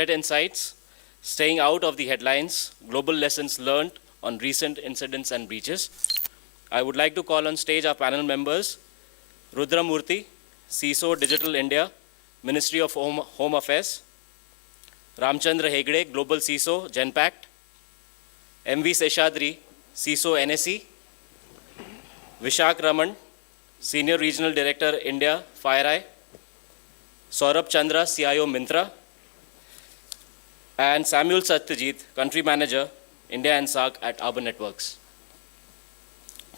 threat insights, staying out of the headlines, global lessons learned on recent incidents and breaches. I would like to call on stage our panel members, Rudra Murthy, CISO Digital India, Ministry of Home Affairs, Ramchandra Hegde, Global CISO, Genpact, MV Seshadri, CISO NSE, Vishak Raman, Senior Regional Director, India, FireEye, Saurabh Chandra, CIO, Myntra, and Samuel Satyajit, Country Manager, India and SAARC at Arbor Networks.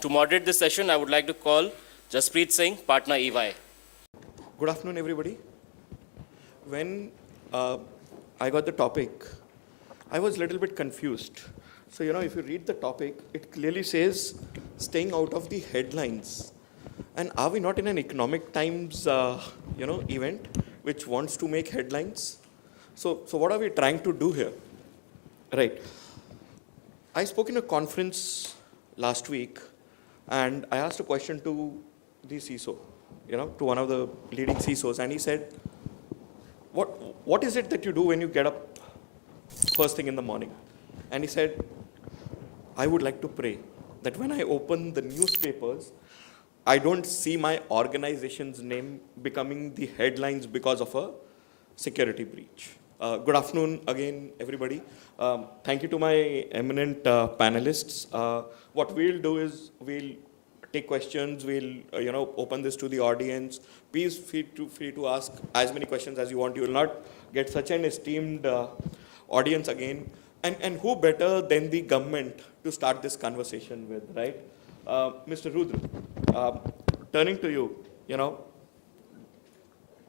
To moderate this session, I would like to call Jaspreet Singh, Partner EY. Good afternoon, everybody. When I got the topic, I was a little bit confused. So, if you read the topic, it clearly says staying out of the headlines. And are we not in an economic times, event which wants to make headlines? So what are we trying to do here? Right. I spoke in a conference last week, and I asked a question to the CISO, to one of the leading CISOs, and he said, what is it that you do when you get up first thing in the morning? And he said, I would like to pray that when I open the newspapers, I don't see my organization's name becoming the headlines because of a security breach. Good afternoon again, everybody. Thank you to my eminent panelists. What we'll do is we'll take questions. We'll open this to the audience. Please feel free to ask as many questions as you want. You will not get such an esteemed audience again. And who better than the government to start this conversation with, right? Mr. Rudra, turning to you,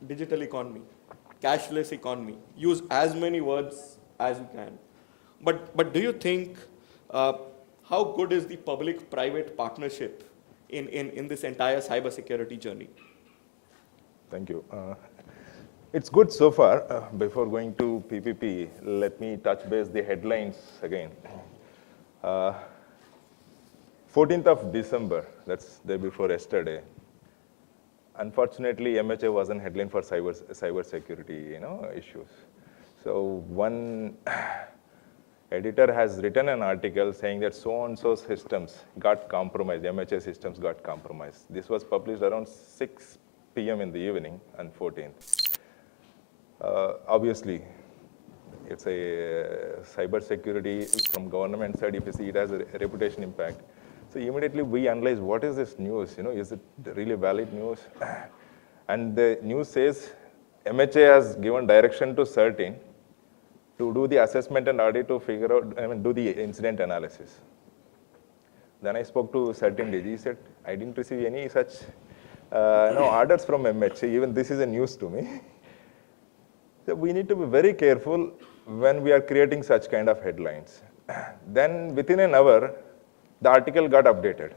digital economy, cashless economy, use as many words as you can. But do you think, how good is the public-private partnership in this entire cybersecurity journey? Thank you. It's good so far. Before going to PPP, let me touch base the headlines again. 14th of December, that's the day before yesterday. Unfortunately, MHA wasn't headline for cyber security, issues. So one editor has written an article saying that so-and-so systems got compromised, MHA systems got compromised. This was published around 6 p.m. in the evening on 14th. Obviously, it's a cyber security from government side. If you see, it has a reputation impact. So immediately we analyze what is this news, is it really valid news? And the news says MHA has given direction to CERT-In to do the assessment and audit to figure out, do the incident analysis. Then I spoke to CERT-In DG. He said, I didn't receive any such orders from MHA. Even this is a news to me. So we need to be very careful when we are creating such kind of headlines. Then within an hour, the article got updated,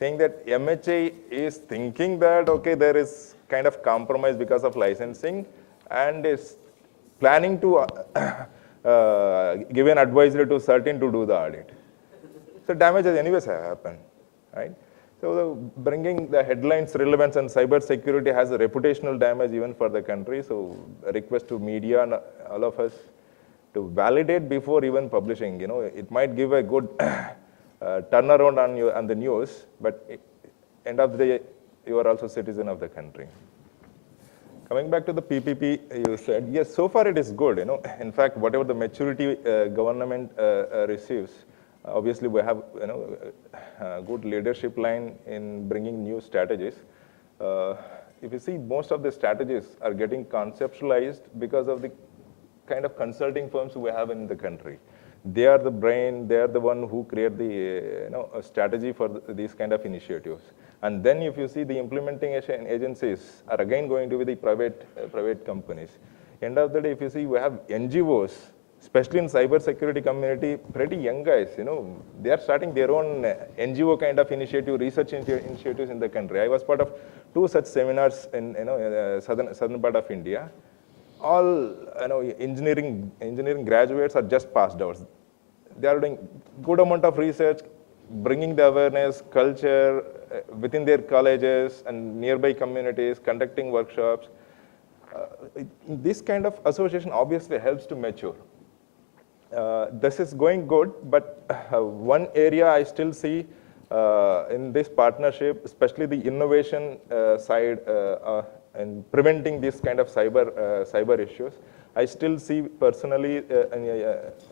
saying that MHA is thinking that, okay, there is kind of compromise because of licensing and is planning to give an advisory to CERT-In to do the audit. So damage has anyways happened, right? So bringing the headlines relevance and cyber security has a reputational damage even for the country. So a request to media and all of us to validate before even publishing. It might give a good turnaround on the news, but end of the day, you are also citizen of the country. Coming back to the PPP, you said, yes, so far it is good. In fact, whatever the maturity government receives, obviously we have a good leadership line in bringing new strategies. If you see, most of the strategies are getting conceptualized because of the kind of consulting firms we have in the country. They are the brain, they are the one who create the a strategy for these kind of initiatives. And then if you see, the implementation agencies are again going to be the private companies. End of the day, if you see, we have NGOs, especially in cyber security community, pretty young guys, they are starting their own NGO kind of initiative, research initiatives in the country. I was part of 2 such seminars in southern part of India. All engineering graduates are just passed out. They are doing good amount of research, bringing the awareness, culture within their colleges and nearby communities, conducting workshops. this kind of association obviously helps to mature. This is going good, but one area I still see in this partnership, especially the innovation side and preventing this kind of cyber issues, I still see personally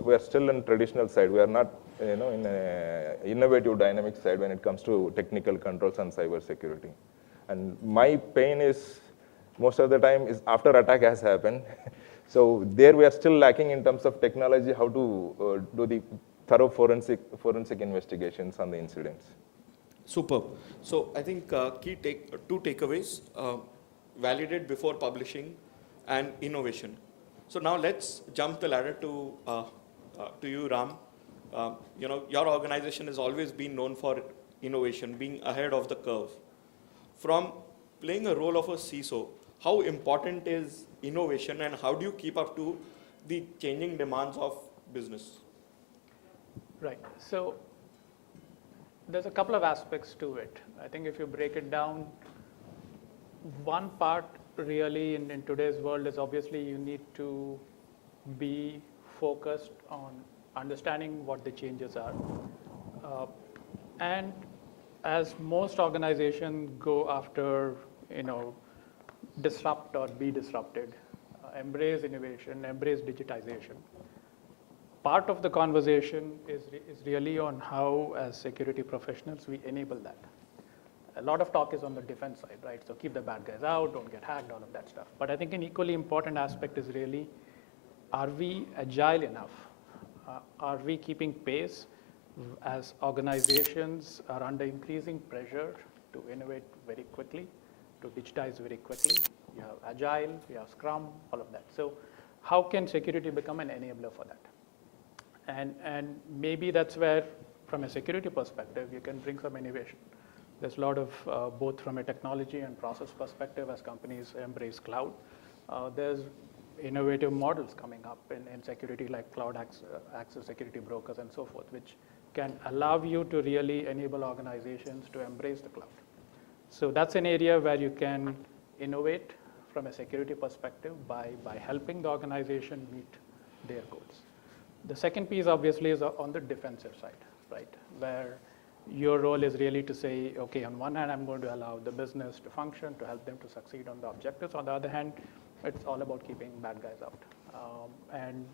we are still in traditional side. We are not in a innovative dynamic side when it comes to technical controls and cyber security. And my pain is most of the time is after attack has happened. So there we are still lacking in terms of technology, how to do the thorough forensic investigations on the incidents. Superb. So I think two takeaways: validate before publishing, and innovation. So now let's jump the ladder to you, Ram. Your organization has always been known for innovation, being ahead of the curve. From playing a role of a CISO, how important is innovation, and how do you keep up to the changing demands of business? Right. So there's a couple of aspects to it. I think if you break it down, one part really in today's world is obviously you need to be focused on understanding what the changes are. And as most organizations go after, disrupt or be disrupted, embrace innovation, embrace digitization. Part of the conversation is really on how, as security professionals, we enable that. A lot of talk is on the defense side, right? So keep the bad guys out, don't get hacked, all of that stuff. But I think an equally important aspect is really, are we agile enough? Are we keeping pace as organizations are under increasing pressure to innovate very quickly, to digitize very quickly? You have Agile, you have Scrum, all of that. So how can security become an enabler for that? And maybe that's where, from a security perspective, you can bring some innovation. There's a lot of, both from a technology and process perspective, as companies embrace cloud, there's innovative models coming up in security, like cloud access security brokers and so forth, which can allow you to really enable organizations to embrace the cloud. So that's an area where you can innovate from a security perspective by helping the organization meet their goals. The second piece obviously is on the defensive side, right? Where your role is really to say, okay, on one hand, I'm going to allow the business to function, to help them to succeed on the objectives. On the other hand, it's all about keeping bad guys out. And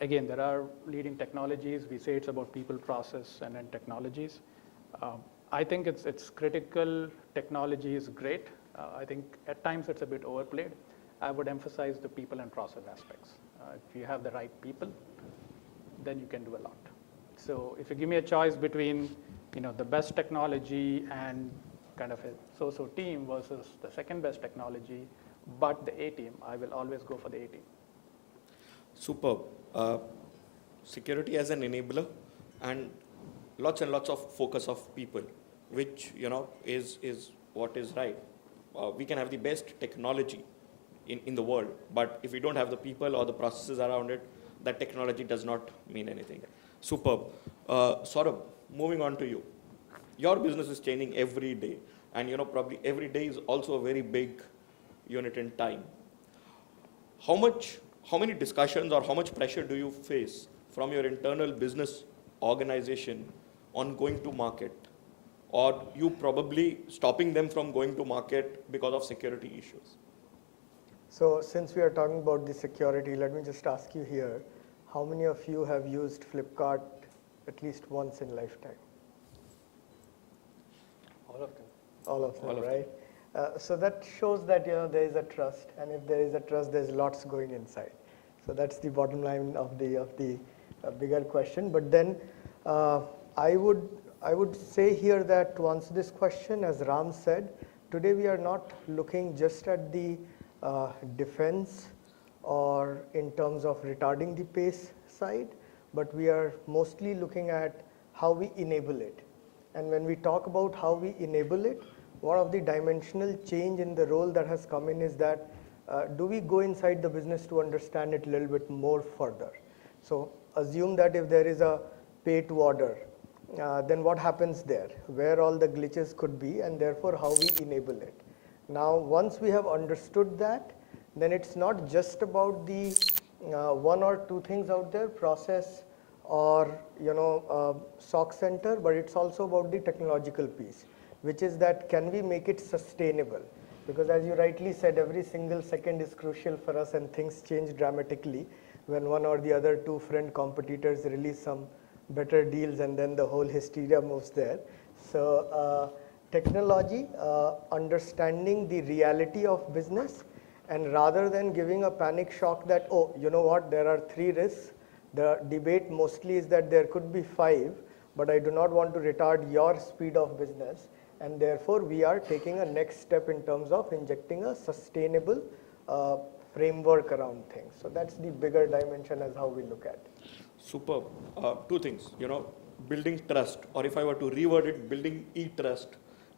again, there are leading technologies. We say it's about people, process, and then technologies. I think it's critical. Technology is great. I think at times it's a bit overplayed. I would emphasize the people and process aspects. If you have the right people, then you can do a lot. So if you give me a choice between the best technology and kind of a so-so team versus the second best technology, but the A team, I will always go for the A team. Superb. Security as an enabler, and lots of focus of people, which is what is right. We can have the best technology in the world, but if we don't have the people or the processes around it, that technology does not mean anything. Superb. Saurabh, moving on to you. Your business is changing every day, and probably every day is also a very big unit in time. How many discussions or how much pressure do you face from your internal business organization on going to market, or you probably stopping them from going to market because of security issues? So since we are talking about the security, let me just ask you here, how many of you have used Flipkart at least once in lifetime? All of them. All of them, right? So that shows that there is a trust, and if there is a trust, there's lots going inside. So that's the bottom line of the bigger question. But then I would say here that to answer this question, as Ram said, today we are not looking just at the defense or in terms of retarding the pace side, but we are mostly looking at how we enable it. And when we talk about how we enable it, one of the dimensional change in the role that has come in is that do we go inside the business to understand it a little bit more further? So assume that if there is a pay to order, then what happens there? Where all the glitches could be, and therefore how we enable it. Now, once we have understood that, then it's not just about the one or two things out there, process or SOC center, but it's also about the technological piece, which is that can we make it sustainable? Because as you rightly said, every single second is crucial for us and things change dramatically when one or the other two friend competitors release some better deals and then the whole hysteria moves there. So technology, understanding the reality of business, and rather than giving a panic shock that, oh, you know what, there are 3 risks, the debate mostly is that there could be 5, but I do not want to retard your speed of business, and therefore we are taking a next step in terms of injecting a sustainable framework around things. So that's the bigger dimension as how we look at it. Superb. 2 things, building trust, or if I were to reword it, building e-trust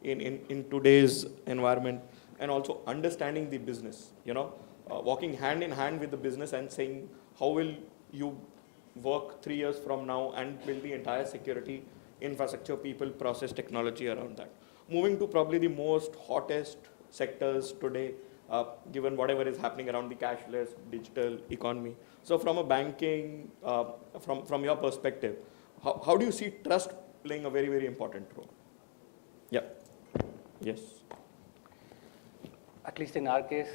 in today's environment, and also understanding the business, walking hand in hand with the business and saying, how will you work 3 years from now and build the entire security infrastructure, people, process, technology around that. Moving to probably the most hottest sectors today, given whatever is happening around the cashless, digital economy. So from a banking, from your perspective, how do you see trust playing a very, very important role? Yeah. Yes. At least in our case,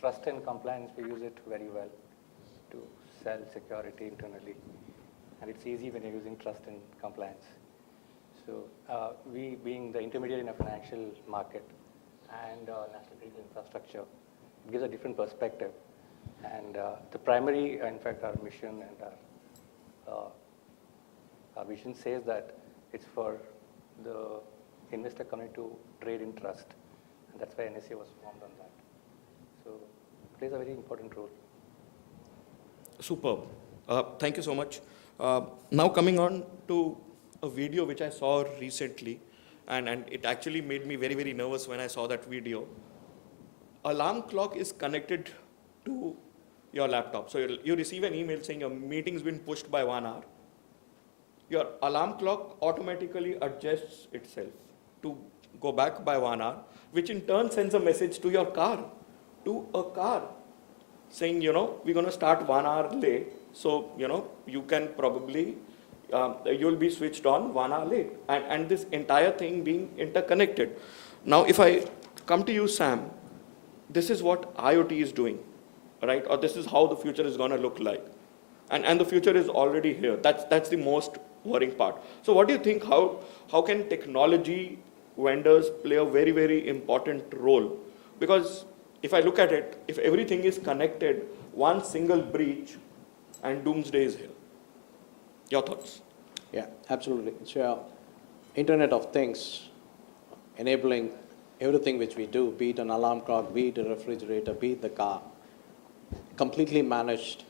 trust and compliance, we use it very well to sell security internally. And it's easy when you're using trust and compliance. So we, being the intermediary in a financial market and national critical infrastructure, gives a different perspective. And the primary, in fact, our mission and our vision says that it's for the investor community to trade in trust. And that's why NSA was formed on that. So it plays a very important role. Superb. Thank you so much. Now coming on to a video which I saw recently, and it actually made me very, very nervous when I saw that video. Alarm clock is connected to your laptop. So you receive an email saying your meeting's been pushed by 1 hour. Your alarm clock automatically adjusts itself to go back by 1 hour, which in turn sends a message to your car, saying, we're going to start 1 hour late. So, you can probably, you'll be switched on 1 hour late. And this entire thing being interconnected. Now, if I come to you, Sam, this is what IoT is doing, right? Or this is how the future is going to look like. And the future is already here. That's the most worrying part. So what do you think, how can technology vendors play a very, very important role? Because if I look at it, if everything is connected, one single breach and doomsday is here. Your thoughts? Yeah, absolutely. So, Internet of Things, enabling everything which we do, be it an alarm clock, be it a refrigerator, be it the car, completely managed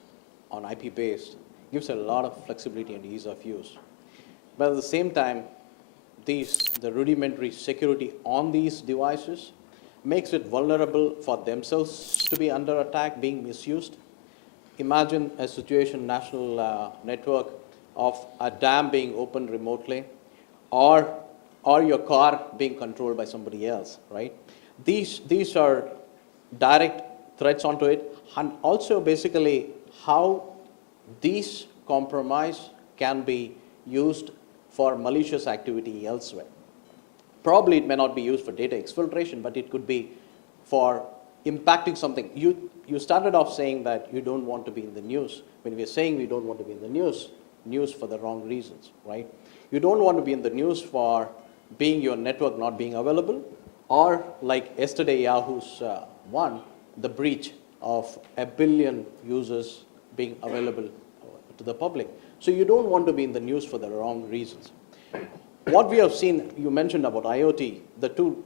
on IP based, gives a lot of flexibility and ease of use. But at the same time, the rudimentary security on these devices makes it vulnerable for themselves to be under attack, being misused. Imagine a situation, national network of a dam being opened remotely, or your car being controlled by somebody else, right? These are direct threats onto it, and also basically how these compromise can be used for malicious activity elsewhere. Probably it may not be used for data exfiltration, but it could be for impacting something. You started off saying that you don't want to be in the news. When we're saying we don't want to be in the news for the wrong reasons, right? You don't want to be in the news for being your network not being available, or like yesterday Yahoo's the breach of 1 billion users being available to the public. So you don't want to be in the news for the wrong reasons. What we have seen, you mentioned about IoT, the two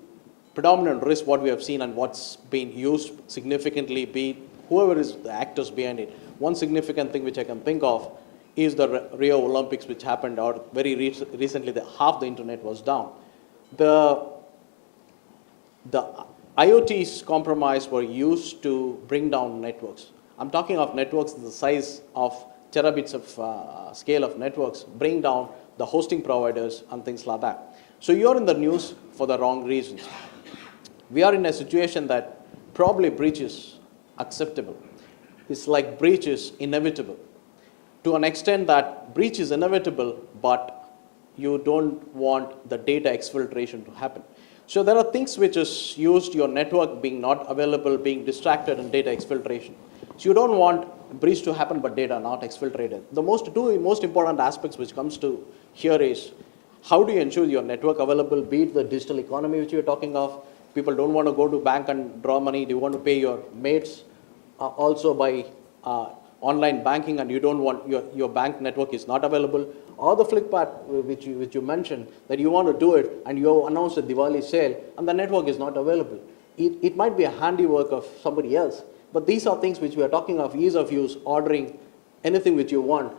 predominant risks, what we have seen and what's been used significantly, be whoever is the actors behind it. One significant thing which I can think of is the Rio Olympics, which happened out very recently, half the internet was down. The IoT's compromise were used to bring down networks. I'm talking of networks the size of terabits of scale of networks, bring down the hosting providers and things like that. So you're in the news for the wrong reasons. We are in a situation that probably breach is acceptable. It's like breach is inevitable. To an extent that breach is inevitable, but you don't want the data exfiltration to happen. So there are things which is used, your network being not available, being distracted, and data exfiltration. So you don't want breach to happen, but data not exfiltrated. The two most important aspects which comes to here is how do you ensure your network available, be it the digital economy which you're talking of. People don't want to go to bank and draw money. They want to pay your mates also by online banking, and you don't want your bank network is not available. Or the flip part which you mentioned, that you want to do it and you announce a Diwali sale and the network is not available. It might be a handiwork of somebody else, but these are things which we are talking of, ease of use, ordering anything which you want.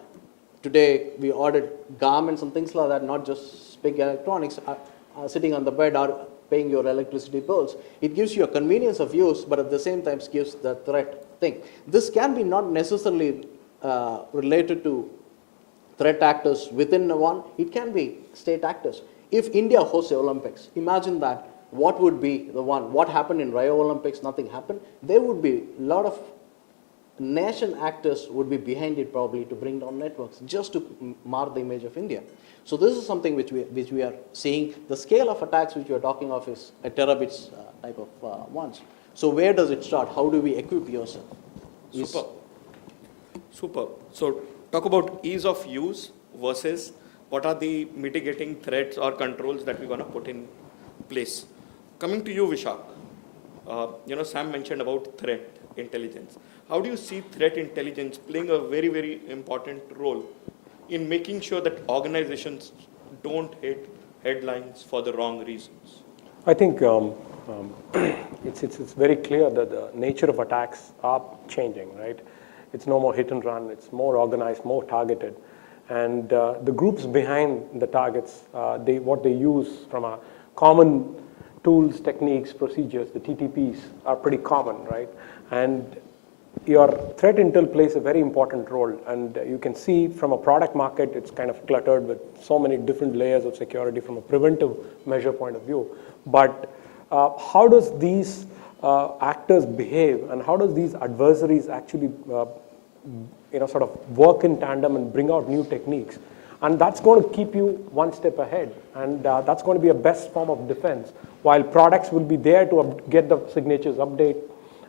Today we ordered garments and things like that, not just big electronics, sitting on the bed or paying your electricity bills. It gives you a convenience of use, but at the same time gives the threat thing. This can be not necessarily related to threat actors within one, it can be state actors. If India hosts the Olympics, imagine that, what would be the one? What happened in Rio Olympics? Nothing happened. There would be a lot of nation actors would be behind it probably to bring down networks, just to mar the image of India. So this is something which we are seeing. The scale of attacks which we are talking of is a terabits type of ones. So where does it start? How do we equip yourself? Super. So talk about ease of use versus what are the mitigating threats or controls that we're going to put in place. Coming to you, Vishak, Sam mentioned about threat intelligence. How do you see threat intelligence playing a very, very important role in making sure that organizations don't hit headlines for the wrong reasons? I think it's very clear that the nature of attacks are changing, right? It's no more hit and run. It's more organized, more targeted. And the groups behind the targets, what they use from a common tools, techniques, procedures, the TTPs are pretty common, right? And your threat intel plays a very important role. And you can see from a product market, it's kind of cluttered with so many different layers of security from a preventive measure point of view. But how does these actors behave, and how does these adversaries actually sort of work in tandem and bring out new techniques? And that's going to keep you one step ahead, and that's going to be a best form of defense, while products will be there to get the signatures update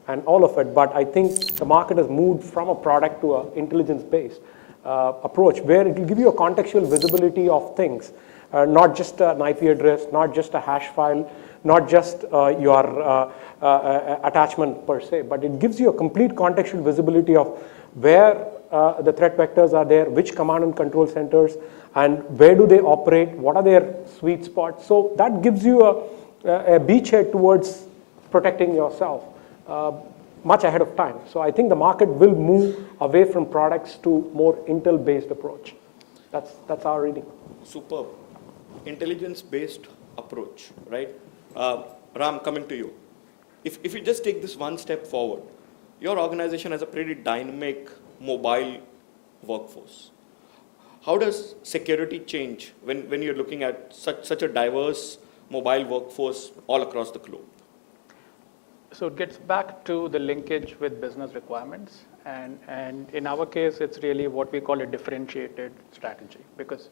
and all of it. But I think the market has moved from a product to an intelligence-based approach, where it will give you a contextual visibility of things, not just an IP address, not just a hash file, not just your attachment per se, but it gives you a complete contextual visibility of where the threat vectors are there, which command and control centers, and where do they operate, what are their sweet spots. So that gives you a beachhead towards protecting yourself much ahead of time. So I think the market will move away from products to more intel-based approach. That's our reading. Superb. Intelligence-based approach, right? Ram, coming to you. If you just take this one step forward, your organization has a pretty dynamic mobile workforce. How does security change when you're looking at such a diverse mobile workforce all across the globe? So it gets back to the linkage with business requirements. And in our case, it's really what we call a differentiated strategy, because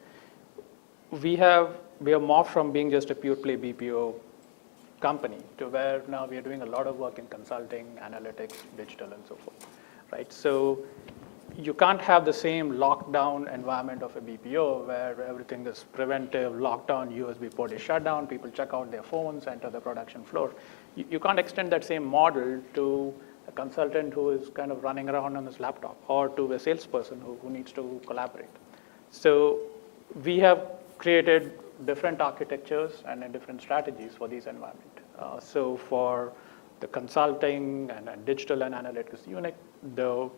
we are morphed from being just a pure play BPO company to where now we are doing a lot of work in consulting, analytics, digital, and so forth, right? So you can't have the same lockdown environment of a BPO where everything is preventive, lockdown, USB port is shut down, people check out their phones, enter the production floor. You can't extend that same model to a consultant who is kind of running around on his laptop, or to a salesperson who needs to collaborate. So we have created different architectures and different strategies for these environments. So for the consulting and digital and analytics unit, the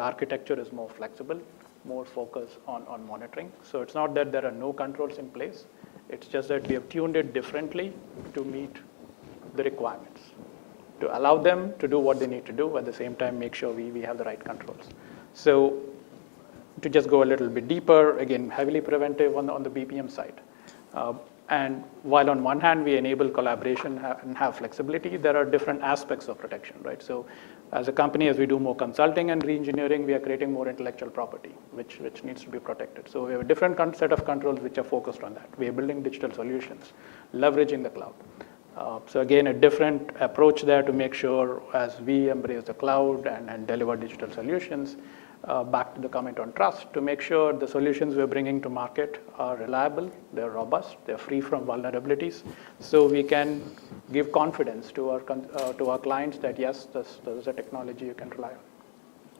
architecture is more flexible, more focused on monitoring. So it's not that there are no controls in place. It's just that we have tuned it differently to meet the requirements, to allow them to do what they need to do, at the same time make sure we have the right controls. So to just go a little bit deeper, again, heavily preventive on the BPM side. And while on one hand we enable collaboration and have flexibility, there are different aspects of protection, right? So as a company, as we do more consulting and re-engineering, we are creating more intellectual property, which needs to be protected. So we have a different set of controls which are focused on that. We are building digital solutions, leveraging the cloud. So again, a different approach there to make sure as we embrace the cloud and deliver digital solutions, back to the comment on trust, to make sure the solutions we're bringing to market are reliable, they're robust, they're free from vulnerabilities, so we can give confidence to our clients that yes, this is a technology you can rely on.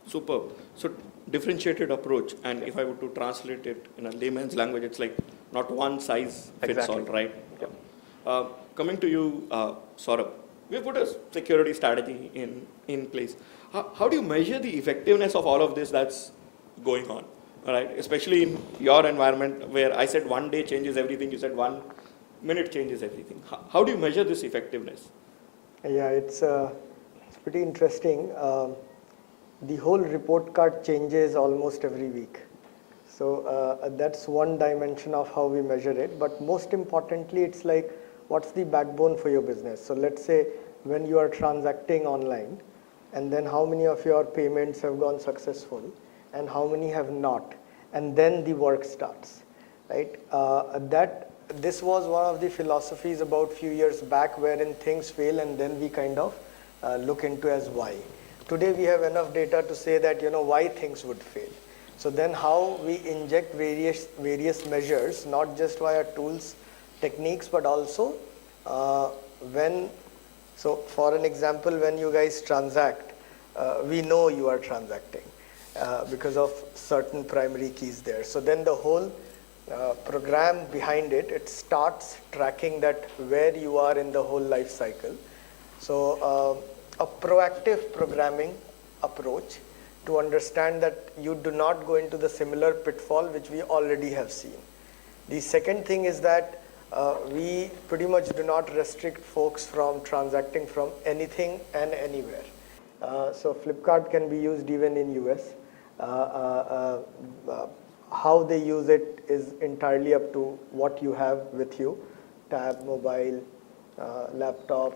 Superb. So differentiated approach, and if I were to translate it in a layman's language, it's like not one size fits Exactly. all, right? Yep. Coming to you, Saurabh, we put a security strategy in place. How do you measure the effectiveness of all of this that's going on, all right? Especially in your environment where I said 1 day changes everything, you said 1 minute changes everything. How do you measure this effectiveness? Yeah, it's pretty interesting. The whole report card changes almost every week. So that's one dimension of how we measure it. But most importantly, it's like, what's the backbone for your business? So let's say when you are transacting online, and then how many of your payments have gone successful, and how many have not, and then the work starts, right? This was one of the philosophies about few years back, wherein things fail, and then we kind of look into as why. Today we have enough data to say that why things would fail. So then how we inject various measures, not just via tools, techniques, but also so for an example, when you guys transact, we know you are transacting because of certain primary keys there. So then the whole program behind it, it starts tracking that where you are in the whole life cycle. So a proactive programming approach to understand that you do not go into the similar pitfall which we already have seen. The second thing is that we pretty much do not restrict folks from transacting from anything and anywhere. So Flipkart can be used even in US. How they use it is entirely up to what you have with you, tab, mobile, laptop,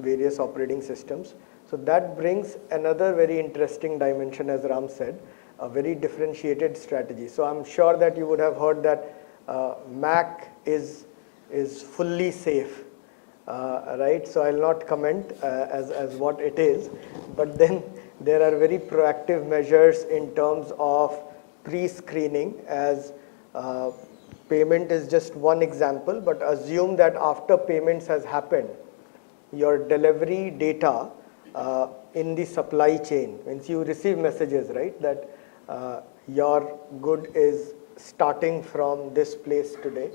various operating systems. So that brings another very interesting dimension, as Ram said, a very differentiated strategy. So I'm sure that you would have heard that Mac is fully safe, right? So I'll not comment as what it is, but then there are very proactive measures in terms of pre-screening, as payment is just one example, but assume that after payments has happened, your delivery data in the supply chain, means you receive messages, right, that your good is starting from this place today,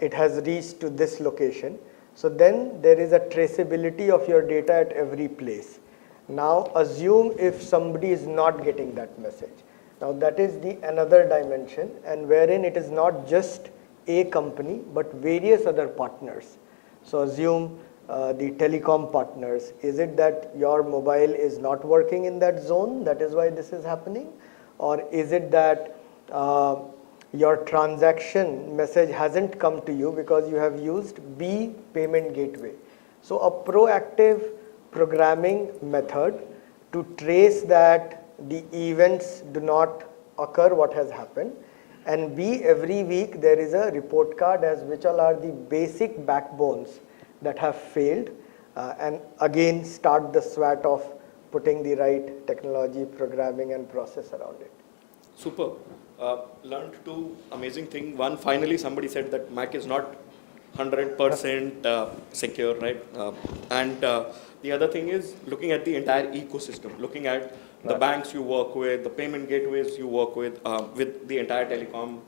it has reached to this location. So then there is a traceability of your data at every place. Now assume if somebody is not getting that message. Now that is the another dimension, and wherein it is not just a company but various other partners. So assume the telecom partners. Is it that your mobile is not working in that zone, that is why this is happening? Or is it that your transaction message hasn't come to you because you have used B payment gateway? So a proactive programming method to trace that the events do not occur, what has happened, and B, every week there is a report card as which all are the basic backbones that have failed, and again start the SWAT of putting the right technology, programming and process around it. Super. Learned two amazing things. One, finally somebody said that Mac is not 100% secure, right? And the other thing is looking at the entire ecosystem, looking at the banks you work with, the payment gateways you work with the entire telecom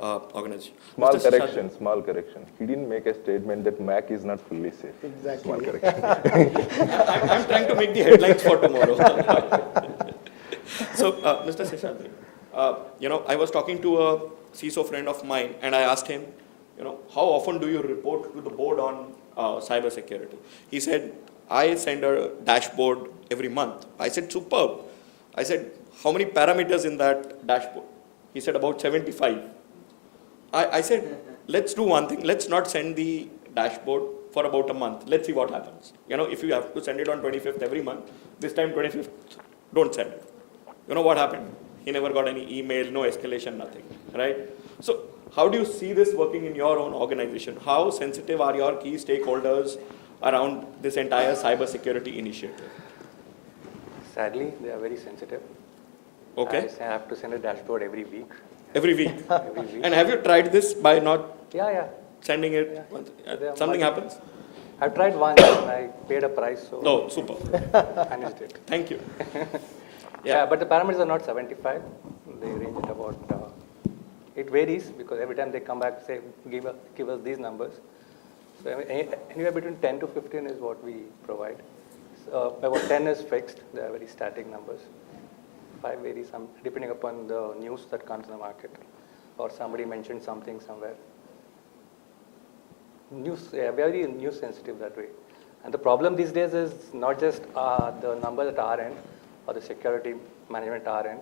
organization. Small Mr. correction, small correction. He didn't make a statement that Mac is not fully safe. Exactly. Small correction. I'm trying to make the headlines for tomorrow. So, Mr. Seshadri, I was talking to a CISO friend of mine, and I asked him, how often do you report to the board on cyber security? He said, I send a dashboard every month. I said, superb. I said, how many parameters in that dashboard? He said, about 75. I said, let's do one thing. Let's not send the dashboard for about a month. Let's see what happens. You know, if you have to send it on 25th every month, this time 25th, don't send it. You know what happened? He never got any email, no escalation, nothing, right? So how do you see this working in your own organization? How sensitive are your key stakeholders around this entire cybersecurity initiative? Sadly, they are very sensitive. Okay, I have to send a dashboard every week. every week. Every week. And have you tried this by not Yeah. sending it? Yeah. once- They are Something multi- happens? I've tried once and I paid a price, so Oh, super. managed it. Thank you. Yeah, but the parameters are not 75. They range at about, it varies because every time they come back, say, give us these numbers. So anywhere between 10 to 15 is what we provide. About 10 is fixed. They are very static numbers. 5 varies depending upon the news that comes in the market or somebody mentioned something somewhere. Very news sensitive that way. And the problem these days is not just the numbers at our end or the security management at our end.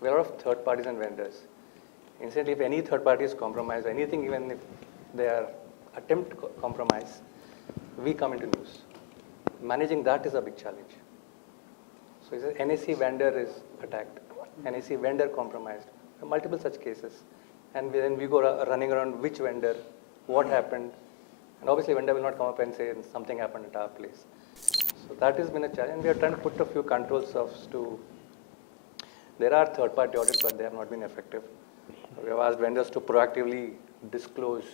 We have a lot of third parties and vendors. Incidentally, if any third party is compromised, anything, even if they are attempt to compromise, we come into news. Managing that is a big challenge. So it's an NAC vendor is attacked, NAC vendor compromised, multiple such cases. And then we go running around which vendor, what happened, and obviously vendor will not come up and say something happened at our place. So that has been a challenge, and we are trying to put a few controls to, there are third-party audits, but they have not been effective. We have asked vendors to proactively disclose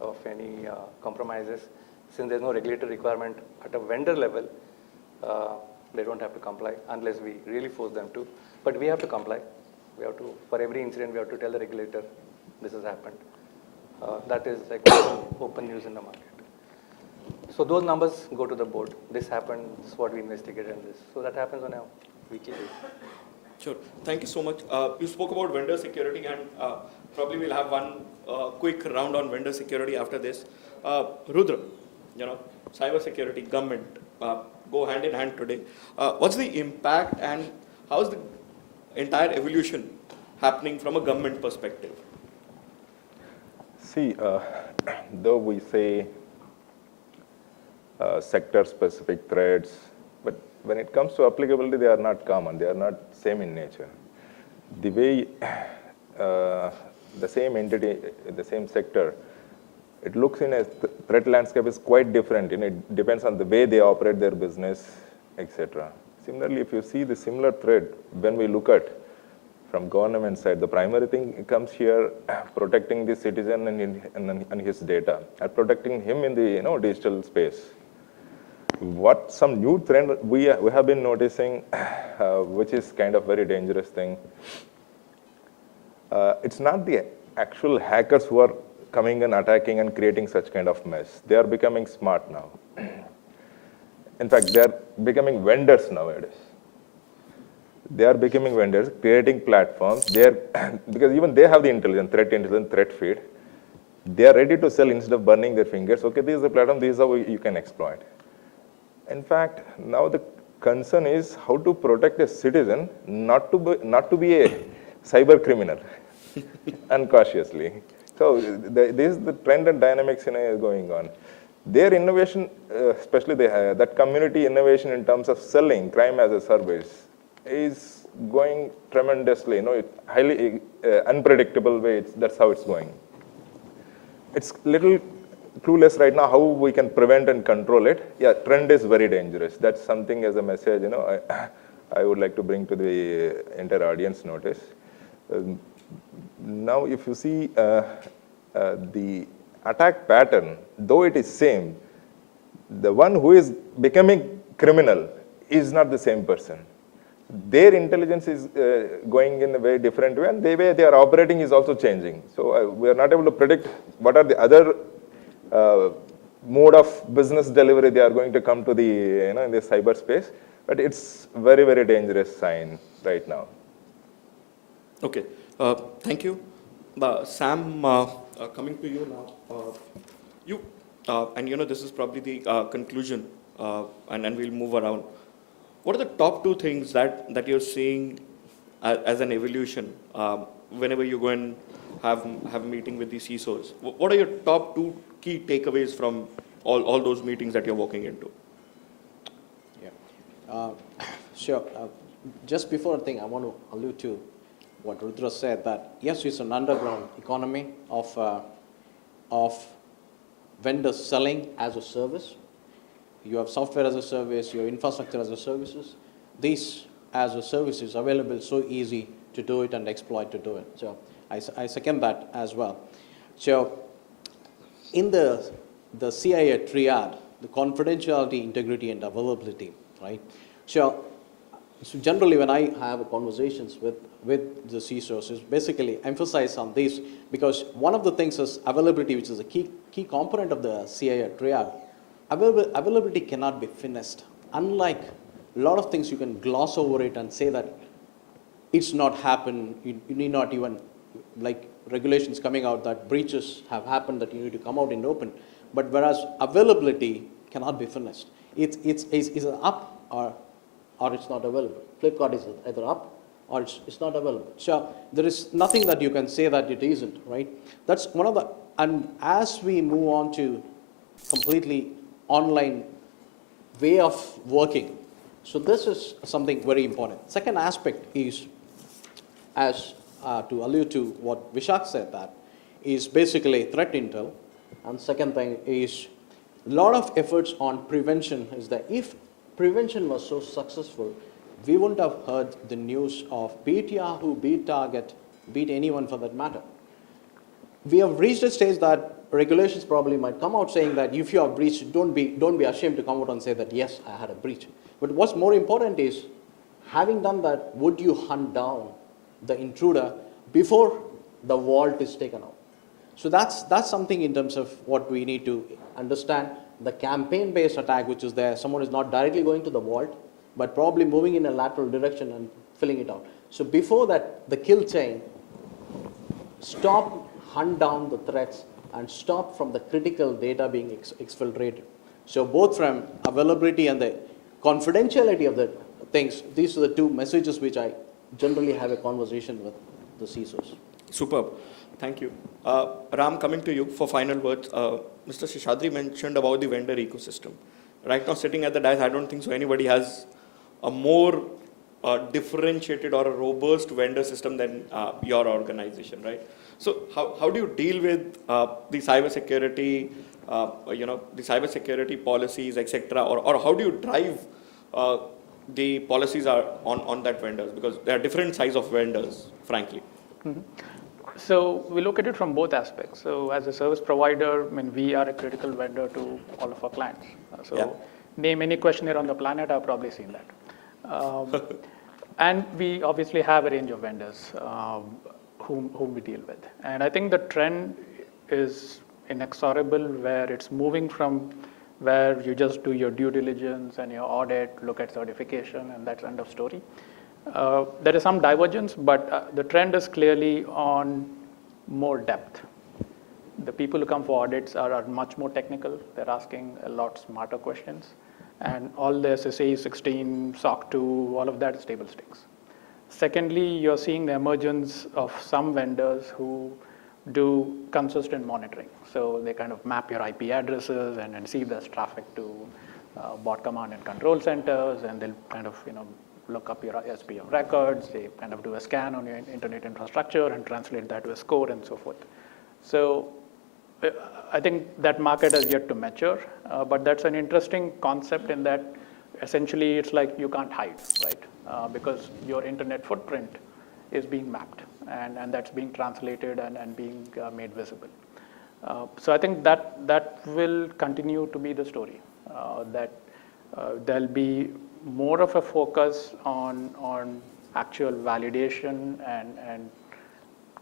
of any compromises. Since there's no regulatory requirement at a vendor level, they don't have to comply unless we really force them to. But we have to comply. We have to, for every incident, we have to tell the regulator this has happened. That is like open news in the market. So those numbers go to the board. This happened, this is what we investigated and this. So that happens on a weekly basis. Sure. Thank you so much. You spoke about vendor security, and probably we'll have one quick round on vendor security after this. Rudra, you know, cyber security, government, go hand in hand today. What's the impact and how's the entire evolution happening from a government perspective? See, though we say sector-specific threats, but when it comes to applicability, they are not common. They are not same in nature. The way the same entity, the same sector, it looks in a threat landscape is quite different. It depends on the way they operate their business, etc. Similarly, if you see the similar threat, when we look at from government side, the primary thing comes here, protecting the citizen and his data, and protecting him in the digital space. What some new trend we have been noticing, which is kind of very dangerous thing. It's not the actual hackers who are coming and attacking and creating such kind of mess. They are becoming smart now. In fact, they are becoming vendors nowadays. They are becoming vendors, creating platforms. They are because even they have the intelligence, threat feed. They are ready to sell instead of burning their fingers. Okay, this is the platform. This is how you can exploit. In fact, now the concern is how to protect a citizen not to be a cyber criminal uncautiously. So this is the trend and dynamics going on. Their innovation, especially that community innovation in terms of selling crime as a service, is going tremendously. It's highly unpredictable way. That's how it's going. It's little clueless right now how we can prevent and control it. Yeah, trend is very dangerous. That's something as a message, I would like to bring to the entire audience notice. Now, if you see the attack pattern, though it is same, the one who is becoming criminal is not the same person. Their intelligence is going in a very different way, and the way they are operating is also changing. So we are not able to predict what are the other mode of business delivery they are going to come to the in the cyberspace, but it's very, very dangerous sign right now. Okay, thank you. Sam, coming to you now. And this is probably the conclusion, and we'll move around. What are the top 2 things that you're seeing as an evolution whenever you go and have a meeting with the CISOs. What are your top 2 key takeaways from all those meetings that you're walking into? Yeah, sure. Just before I think I want to allude to what Rudra said, that yes, it's an underground economy of vendors selling as a service. You have software as a service, your infrastructure as a services. These as a service is available so easy to do it and exploit to do it. So I second that as well. So in the CIA triad, the confidentiality, integrity, and availability, right? So generally when I have conversations with the CISOs, is basically emphasize on this, because one of the things is availability, which is a key component of the CIA triad. Availability cannot be finessed. Unlike a lot of things, you can gloss over it and say that it's not happened. You need not even, like regulations coming out that breaches have happened, that you need to come out in open. But whereas availability cannot be finessed. It's up or it's not available. Flipkart is either up or it's not available. So there is nothing that you can say that it isn't, right? That's one of the, and as we move on to completely online way of working, so this is something very important. Second aspect is, as to allude to what Vishak said, that is basically threat intel. And second thing is a lot of efforts on prevention. Is that if prevention was so successful, we wouldn't have heard the news of beat Yahoo, beat Target, beat anyone for that matter. We have reached a stage that regulations probably might come out saying that if you have breached, don't be ashamed to come out and say that, yes, I had a breach. But what's more important is, having done that, would you hunt down the intruder before the vault is taken out? So that's something in terms of what we need to understand. The campaign-based attack, which is there, someone is not directly going to the vault, but probably moving in a lateral direction and filling it out. So before that, the kill chain, stop, hunt down the threats, and stop from the critical data being exfiltrated. So both from availability and the confidentiality of the things, these are the 2 messages which I generally have a conversation with the CISOs. Superb. Thank you. Ram, coming to you for final words. Mr. Seshadri mentioned about the vendor ecosystem. Right now, sitting at the dais, I don't think so anybody has a more differentiated or a robust vendor system than your organization, right? So how do you deal with the cybersecurity, the cybersecurity policies, etc., or how do you drive the policies are on that vendors, because there are different size of vendors, frankly. Mm-hmm. So we look at it from both aspects. So as a service provider, I mean, we are a critical vendor to all of our clients. Name any questionnaire on the planet, I've probably seen that. And we obviously have a range of vendors whom we deal with. And I think the trend is inexorable, where it's moving from where you just do your due diligence and your audit, look at certification, and that's end of story. There is some divergence, but the trend is clearly on more depth. The people who come for audits are much more technical. They're asking a lot smarter questions. And all the SSA 16, SOC 2, all of that is table stakes. Secondly, you're seeing the emergence of some vendors who do consistent monitoring. So they kind of map your IP addresses and see there's traffic to bot command and control centers, and they'll kind of look up your SPF records. They kind of do a scan on your internet infrastructure and translate that to a score and so forth. So I think that market has yet to mature, but that's an interesting concept in that essentially it's like you can't hide, right? Because your internet footprint is being mapped, and that's being translated and being made visible. So I think that will continue to be the story, that there'll be more of a focus on actual validation and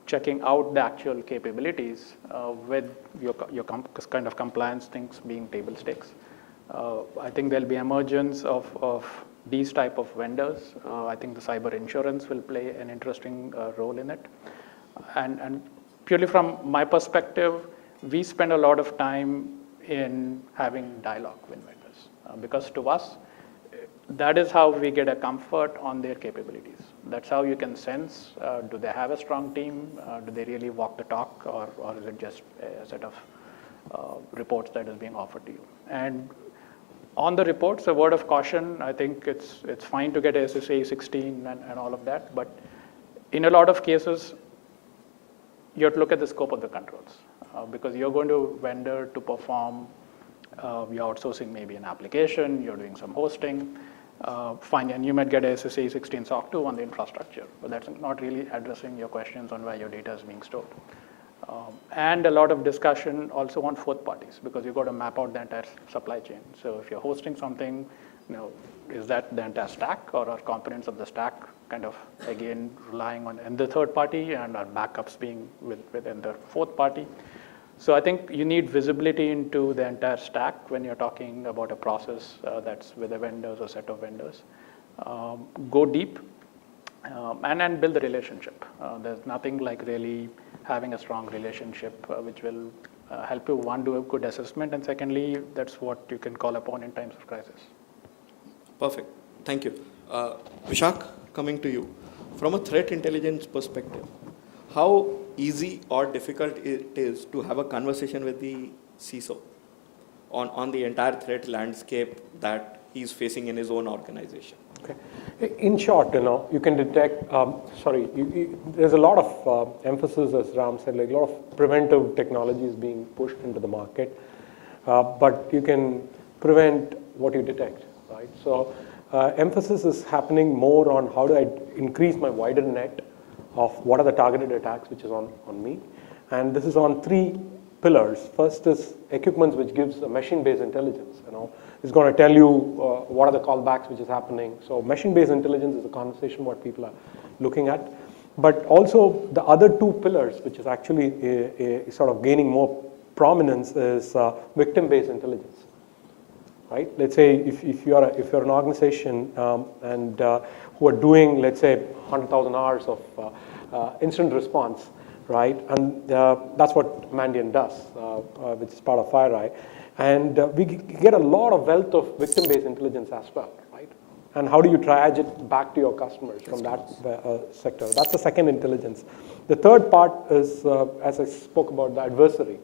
checking out the actual capabilities with your kind of compliance things being table stakes. I think there'll be emergence of these type of vendors. I think the cyber insurance will play an interesting role in it. And purely from my perspective, we spend a lot of time in having dialogue with vendors because to us, that is how we get a comfort on their capabilities. That's how you can sense, do they have a strong team? Do they really walk the talk, or is it just a set of reports that is being offered to you? And on the reports, a word of caution, I think it's fine to get SSA 16 and all of that, but in a lot of cases, you have to look at the scope of the controls, because you're going to vendor to perform, you're outsourcing maybe an application, you're doing some hosting, fine, and you might get a SSA 16 SOC 2 on the infrastructure, but that's not really addressing your questions on where your data is being stored. And a lot of discussion also on fourth parties, because you've got to map out the entire supply chain. So if you're hosting something, is that the entire stack, or are components of the stack kind of, again, relying on the third party, and are backups being within the fourth party? So I think you need visibility into the entire stack when you're talking about a process that's with a vendors or set of vendors. Go deep and build the relationship. There's nothing like really having a strong relationship which will help you, one, do a good assessment, and secondly, that's what you can call upon in times of crisis. Perfect. Thank you. Vishak, coming to you. From a threat intelligence perspective, how easy or difficult it is to have a conversation with the CISO on the entire threat landscape that he's facing in his own organization? Okay. In short, you can detect, there's a lot of emphasis, as Ram said, like a lot of preventive technologies being pushed into the market, but you can prevent what you detect, right? So emphasis is happening more on how do I increase my wider net of what are the targeted attacks which is on me. And this is on three pillars. First is equipment which gives a machine-based intelligence. It's going to tell you what are the callbacks which is happening. So machine-based intelligence is a conversation what people are looking at. But also the other two pillars, which is actually sort of gaining more prominence, is victim-based intelligence. Right? Let's say if you're an organization and who are doing, let's say, 100,000 hours of incident response, right? And that's what Mandiant does, which is part of FireEye. And we get a lot of wealth of victim-based intelligence as well, right? And how do you triage it back to your customers from that sector? That's the second intelligence. The third part is, as I spoke about, the adversary.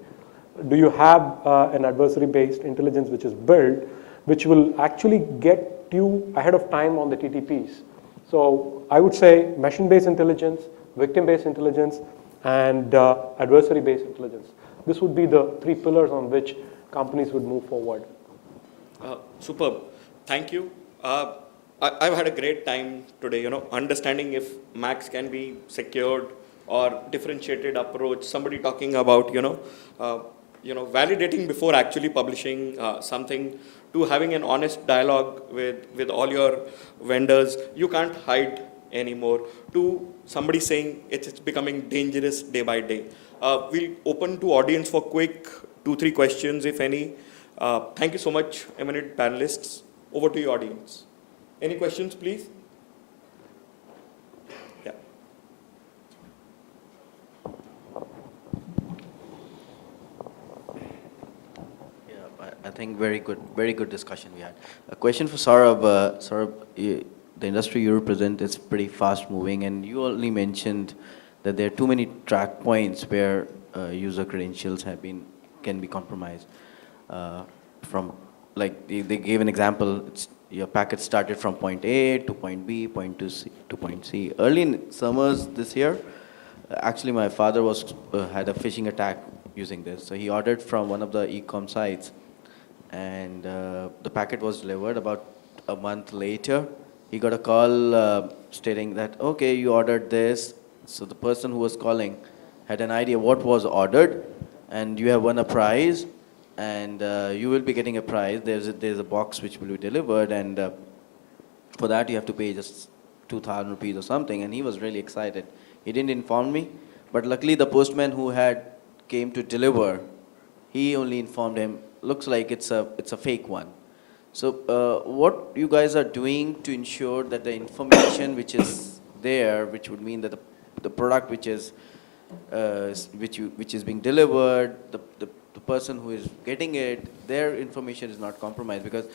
Do you have an adversary-based intelligence which is built, which will actually get you ahead of time on the TTPs? So I would say machine-based intelligence, victim-based intelligence, and adversary-based intelligence. This would be the three pillars on which companies would move forward. Superb. Thank you. I've had a great time today, understanding if Macs can be secured or differentiated approach. Somebody talking about, validating before actually publishing something, to having an honest dialogue with all your vendors. You can't hide anymore, to somebody saying it's becoming dangerous day by day. We'll open to audience for quick 2-3 questions, if any. Thank you so much, eminent panelists. Over to you, audience. Any questions, please? Yeah. I think very good discussion we had. A question for Saurabh. Saurabh, the industry you represent is pretty fast moving, and you only mentioned that there are too many track points where user credentials can be compromised. From, like, they gave an example. Your packet started from point A to point B, point to point C. Early in summers this year, actually my father had a phishing attack using this. So he ordered from one of the e-com sites, and the packet was delivered. About a month later, he got a call stating that, okay, you ordered this. So the person who was calling had an idea what was ordered, and you have won a prize, and you will be getting a prize. There's a box which will be delivered, and for that you have to pay just 2,000 rupees or something. And he was really excited. He didn't inform me, but luckily the postman who had came to deliver, he only informed him, looks like it's a fake one. So what you guys are doing to ensure that the information which is there, which would mean that the product which is being delivered, the person who is getting it, their information is not compromised? Because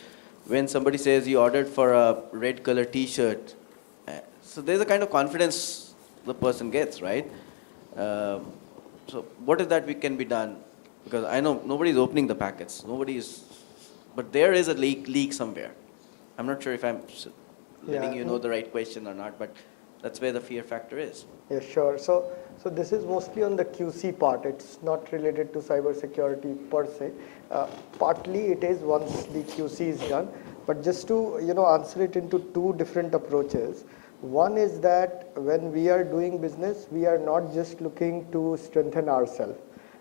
when somebody says you ordered for a red color T-shirt, So there's a kind of confidence the person gets, right? So what is that we can be done? Because I know nobody's opening the packets, but there is a leak somewhere. I'm not sure if I'm letting you know the right question or not, but that's where the fear factor is. Yeah, sure. So this is mostly on the QC part. It's not related to cybersecurity per se. Partly it is once the QC is done, but just to answer it into two different approaches. One is that when we are doing business, we are not just looking to strengthen ourselves.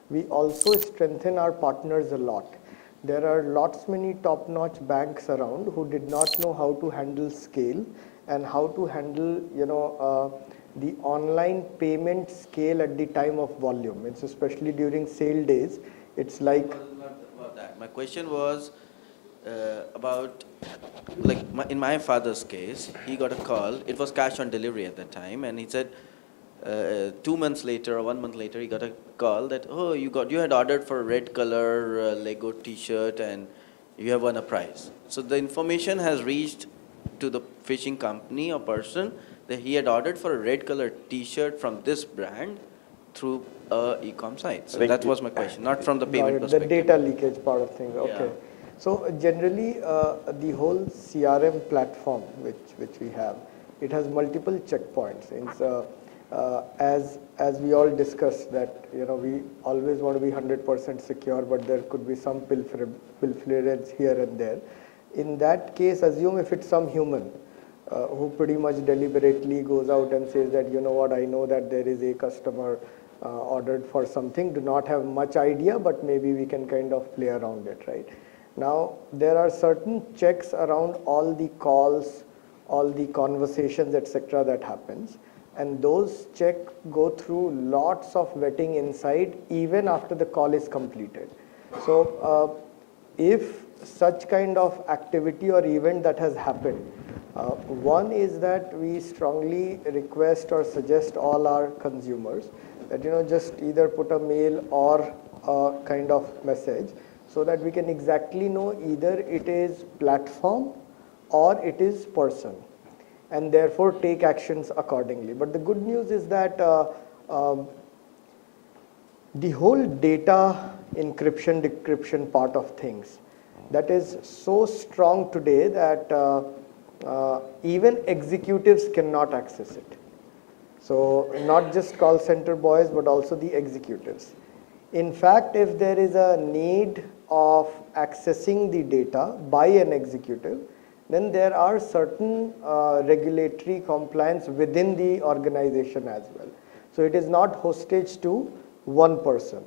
We also strengthen our partners a lot. There are many top-notch banks around who did not know how to handle scale and how to handle the online payment scale at the time of volume. It's especially during sale days. It's like About that. My question was about, in my father's case, he got a call. It was cash on delivery at that time, and he said 2 months later or 1 month later, he got a call that, oh, you had ordered for a red color Lego T-shirt, and you have won a prize. So the information has reached to the fishing company or person that he had ordered for a red color T-shirt from this brand through a e-com site. So that was my question, not from the payment the perspective. data leakage part of things. Okay. Yeah. So generally, the whole CRM platform which we have, it has multiple checkpoints. It's, as we all discussed that we always want to be 100% secure, but there could be some pilferage here and there. In that case, assume if it's some human who pretty much deliberately goes out and says that, you know what, I know that there is a customer ordered for something, do not have much idea, but maybe we can kind of play around it, right? Now, there are certain checks around all the calls, all the conversations, etc. that happens. And those checks go through lots of vetting inside, even after the call is completed. So, if such kind of activity or event that has happened, one is that we strongly request or suggest all our consumers that just either put a mail or a kind of message so that we can exactly know either it is platform or it is person, and therefore take actions accordingly. But the good news is that the whole data encryption, decryption part of things, that is so strong today that even executives cannot access it. So not just call center boys, but also the executives. In fact, if there is a need of accessing the data by an executive, then there are certain regulatory compliance within the organization as well. So it is not hostage to one person.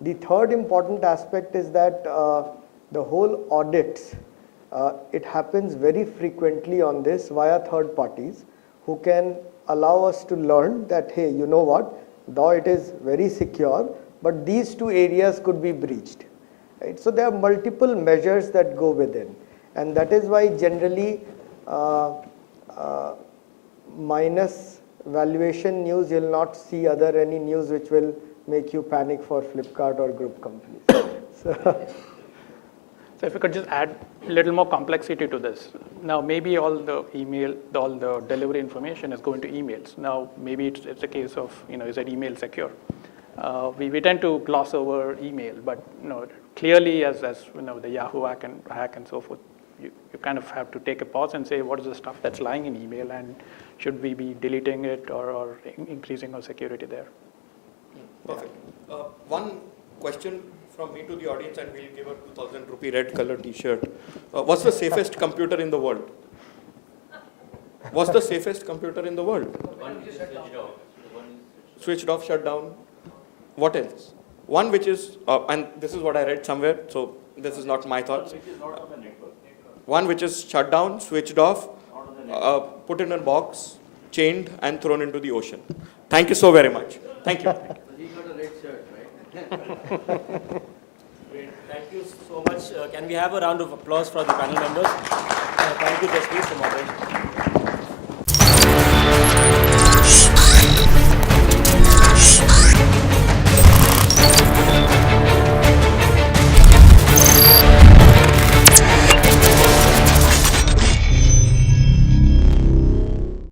The third important aspect is that the whole audits, it happens very frequently on this via third parties who can allow us to learn that, hey, you know what, though it is very secure, but these two areas could be breached. Right? So there are multiple measures that go within. And that is why generally minus valuation news, you'll not see any news which will make you panic for Flipkart or group companies. So if we could just add a little more complexity to this. Now, maybe all the delivery information is going to emails. Now, maybe it's a case of, is that email secure? We tend to gloss over email, but clearly as the Yahoo hack and so forth, you kind of have to take a pause and say, what is the stuff that's lying in email, and should we be deleting it or increasing our security there? Perfect. One question from me to the audience, and we'll give a 2,000 rupee red color T-shirt. What's the safest computer in the world? What's the safest computer in the world? One which is switched off. Switched off, shut down. What else? One which is, and this is what I read somewhere, so this is not my thoughts. Which is not on the network. One which is shut down, switched off, put in a box, chained, and thrown into the ocean. Thank you so very much. Thank you. He got a red shirt, right? Great. Thank you so much. Can we have a round of applause for the panel members? Thank you, Jaspreet, for moderating.